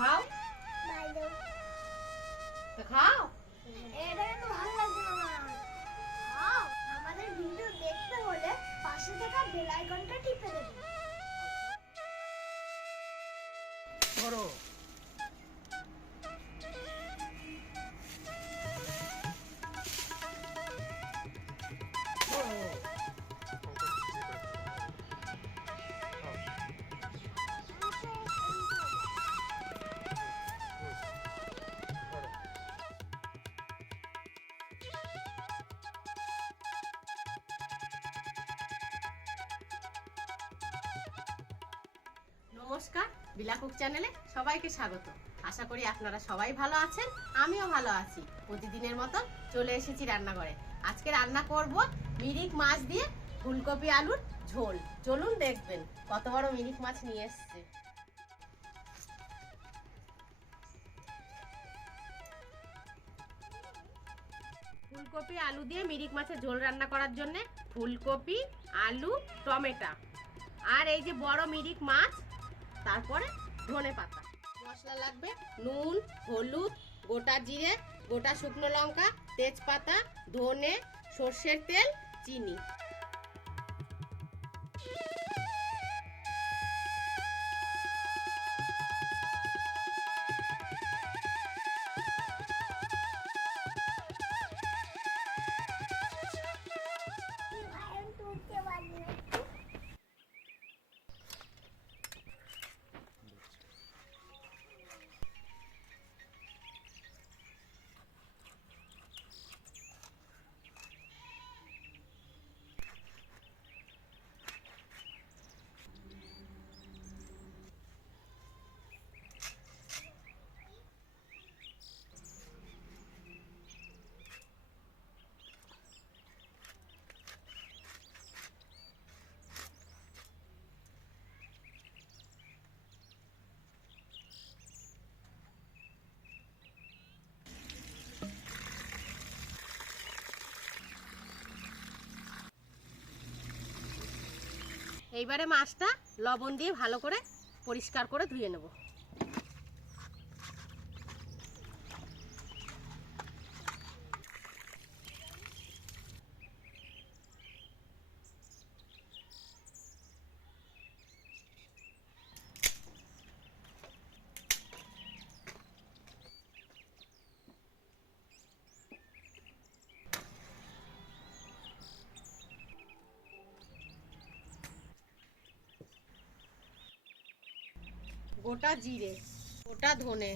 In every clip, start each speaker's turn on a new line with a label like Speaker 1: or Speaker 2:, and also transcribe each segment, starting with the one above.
Speaker 1: খাও?
Speaker 2: ভালো
Speaker 1: তো খাও?
Speaker 2: এটা কিন্তু ভালো লাগছে না খাও। আমাদের ভিডিও দেখতে হলে পাশে থাকা বেল আইকনটা টিপে দেবে।
Speaker 1: ধরো। নমস্কার বিলাকুক চ্যানেলে সবাইকে স্বাগত। আশা করি আপনারা সবাই ভালো আছেন, আমিও ভালো আছি। প্রতিদিনের মতো চলে এসেছি রান্নাঘরে। আজকে রান্না করব মিরিক মাছ দিয়ে ফুলকপি আলুর ঝোল। চলুন দেখবেন কত বড় মিরিক মাছ নিয়ে এসছে। ফুলকপি আলু দিয়ে মিরিক মাছের ঝোল রান্না করার জন্য ফুলকপি, আলু, টমেটো। আর এই যে বড় মিরিক মাছ তারপরে ধনে পাতা। মশলা লাগবে নুন, হলুদ, গোটা জিরে, গোটা শুকনো লঙ্কা, তেজপাতা, ধনে, সর্ষের তেল, চিনি। এইবারে মাছটা লবণ দিয়ে ভালো করে পরিষ্কার করে ধুয়ে নেব। গোটা জিরে গোটা ধনে।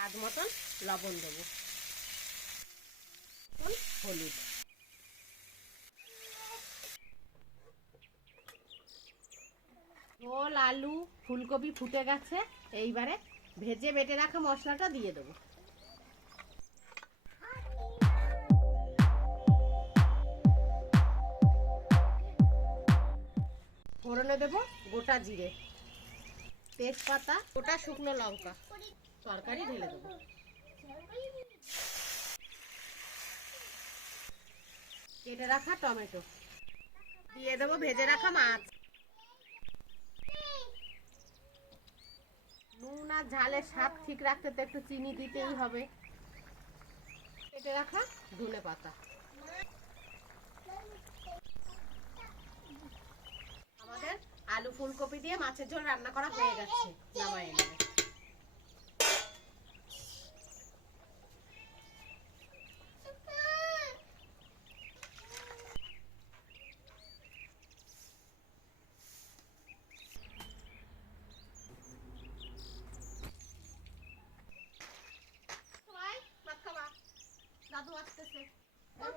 Speaker 1: স্বাদ মতন লবণ দেবো। হলুদ। ঝোল, আলু, ফুলকপি ফুটে গেছে। এইবারে ভেজে বেটে রাখা মশলাটা দিয়ে দেবো। ফোড়নে দেবো গোটা জিরে, তেজপাতা, গোটা শুকনো লঙ্কা। তরকারি ঢেলে দেবো। কেটে রাখা টমেটো। দিয়ে দেবো ভেজে রাখা মাছ। নুন আর ঝালের স্বাদ ঠিক রাখতে তো একটু চিনি দিতেই হবে। কেটে রাখা ধনে পাতা। আমাদের আলু ফুলকপি দিয়ে মাছের ঝোল রান্না করা হয়ে গেছে। নামাই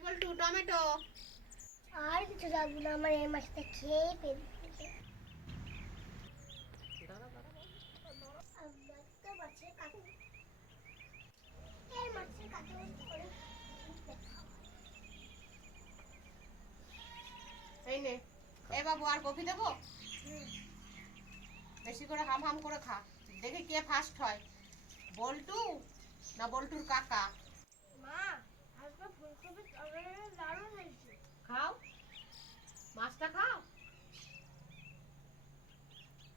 Speaker 1: টমেটো।
Speaker 2: আর কিছু লাগবে না আমার মাছটা খেয়ে পেট এই
Speaker 1: নে এ বাবু আর কফি দেবো? বেশি করে হাম হাম করে খা। দেখি কে ফার্স্ট হয় বল্টু না বল্টুর কাকা? মাছটা খাও।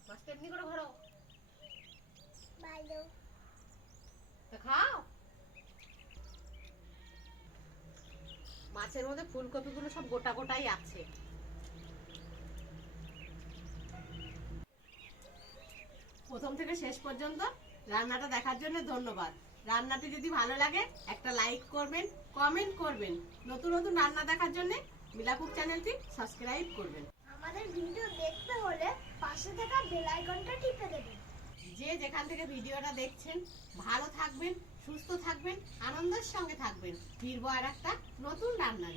Speaker 1: মাছটা এমনি করে
Speaker 2: ভালো।
Speaker 1: তা খাও। মাছের মধ্যে ফুলকপিগুলো সব গোটা গোটাই আছে। প্রথম থেকে শেষ পর্যন্ত রান্নাটা দেখার জন্য ধন্যবাদ। রান্নাটি যদি ভালো লাগে একটা লাইক করবেন কমেন্ট করবেন। নতুন নতুন রান্না দেখার জন্য মিলাকুক চ্যানেলটি সাবস্ক্রাইব করবেন।
Speaker 2: আমাদের ভিডিও দেখতে হলে পাশে থাকা বেল আইকনটা টিপে দেবেন।
Speaker 1: যে যেখান থেকে ভিডিওটা দেখছেন ভালো থাকবেন সুস্থ থাকবেন আনন্দের সঙ্গে থাকবেন। ফিরবো আর একটা নতুন রান্না